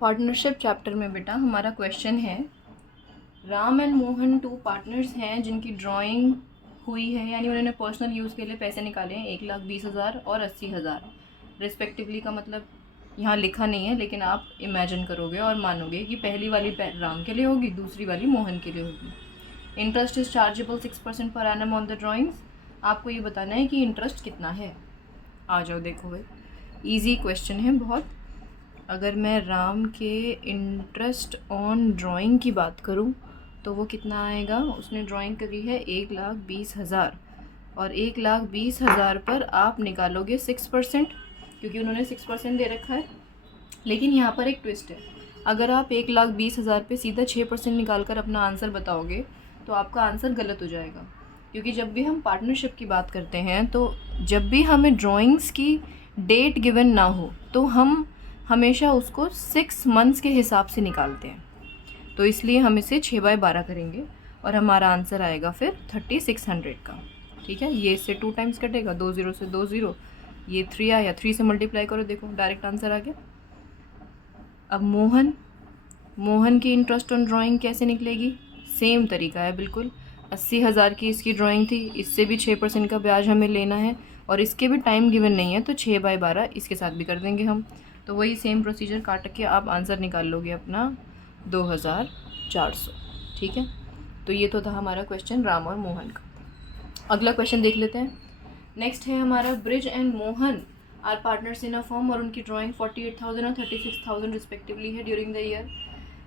Partnership chapter में बेटा हमारा क्वेश्चन है, राम एंड मोहन 2 पार्टनर्स हैं जिनकी ड्राइंग हुई है, यानी उन्होंने पर्सनल यूज़ के लिए पैसे निकाले हैं 1,20,000 और 80,000 रिस्पेक्टिवली। का मतलब यहाँ लिखा नहीं है, लेकिन आप इमेजिन करोगे और मानोगे कि पहली वाली राम के लिए होगी, दूसरी वाली मोहन के लिए होगी। Interest is chargeable 6% per annum on the drawings. आपको ये बताना है कि इंटरेस्ट कितना है। आ जाओ, देखो भाई, ईजी क्वेश्चन है बहुत। अगर मैं राम के इंटरेस्ट ऑन ड्राइंग की बात करूं तो वो कितना आएगा। उसने ड्राइंग करी है 1,20,000 और 1,20,000 पर आप निकालोगे 6%, क्योंकि उन्होंने 6% दे रखा है। लेकिन यहाँ पर एक ट्विस्ट है, अगर आप 1,20,000 पे सीधा 6% निकाल कर अपना आंसर बताओगे तो आपका आंसर गलत हो जाएगा। क्योंकि जब भी हम पार्टनरशिप की बात करते हैं तो जब भी हमें ड्राइंग्स की डेट गिवन ना हो तो हम हमेशा उसको 6 मंथ्स के हिसाब से निकालते हैं। तो इसलिए हम इसे 6/12 करेंगे और हमारा आंसर आएगा फिर 3600 का। ठीक है, ये इससे 2 टाइम्स कटेगा, 2 0 से 2 0, ये 3 आया, 3 से मल्टीप्लाई करो, देखो डायरेक्ट आंसर आ गया। अब मोहन की इंटरेस्ट ऑन ड्राइंग कैसे निकलेगी, सेम तरीका है बिल्कुल। 80,000 की इसकी ड्राइंग थी, इससे भी 6% का ब्याज हमें लेना है और इसके भी टाइम गिवन नहीं है, तो 6/12 इसके साथ भी कर देंगे हम। तो वही सेम प्रोसीजर काट के आप आंसर निकाल लोगे अपना 2,400। ठीक है, तो ये तो था हमारा क्वेश्चन राम और मोहन का। अगला क्वेश्चन देख लेते हैं। नेक्स्ट है हमारा, Brij and Mohan are partners in a firm और उनकी ड्राइंग 48,000 और 36,000 रिस्पेक्टिवली है during the year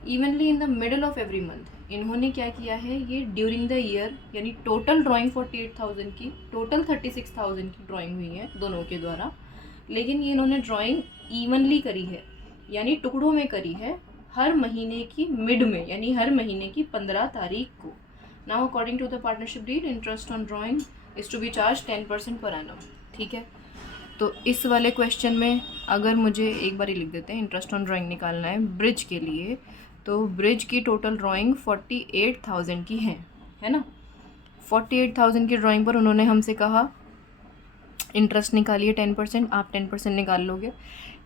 evenly in the middle of every month. इन्होंने क्या किया है, ये ड्यूरिंग द ईयर, यानी टोटल ड्राइंग 48,000 की, टोटल 36,000 की ड्राइंग हुई है दोनों के द्वारा, लेकिन ये इन्होंने ड्राइंग इवनली करी है, यानी टुकड़ों में करी है, हर महीने की मिड में, यानी हर महीने की 15 तारीख को। Now according to the partnership deed, interest on drawing is to be charged 10% per annum. ठीक है, तो इस वाले क्वेश्चन में अगर मुझे एक बार ही लिख देते हैं, इंटरेस्ट ऑन ड्राइंग निकालना है ब्रिज के लिए, तो ब्रिज की टोटल ड्राइंग 48,000 की है ना। 48,000 की ड्राइंग पर उन्होंने हमसे कहा इंटरेस्ट निकालिए 10%, आप 10% निकाल लोगे।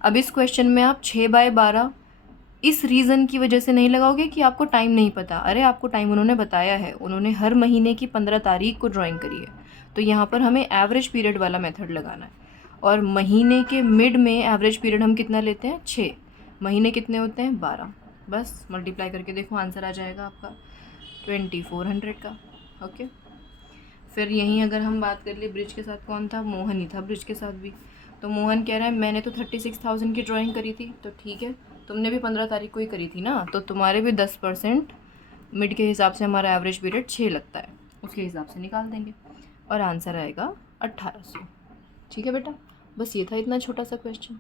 अब इस क्वेश्चन में आप 6/12 इस रीज़न की वजह से नहीं लगाओगे कि आपको टाइम नहीं पता। अरे आपको टाइम उन्होंने बताया है, उन्होंने हर महीने की 15 तारीख को ड्राइंग करी है, तो यहाँ पर हमें एवरेज पीरियड वाला मेथड लगाना है। और महीने के मिड में एवरेज पीरियड हम कितना लेते हैं, 6। महीने कितने होते हैं, 12। बस मल्टीप्लाई करके देखो, आंसर आ जाएगा आपका 2400 का। ओके, फिर यहीं अगर हम बात कर ले, ब्रिज के साथ कौन था, मोहन ही था ब्रिज के साथ भी। तो मोहन कह रहा है मैंने तो 36,000 की ड्राइंग करी थी, तो ठीक है, तुमने भी 15 तारीख को ही करी थी ना, तो तुम्हारे भी 10% मिड के हिसाब से हमारा एवरेज पीरियड 6 लगता है, उसके हिसाब से निकाल देंगे और आंसर आएगा 1800। ठीक है बेटा, बस ये था इतना छोटा सा क्वेश्चन।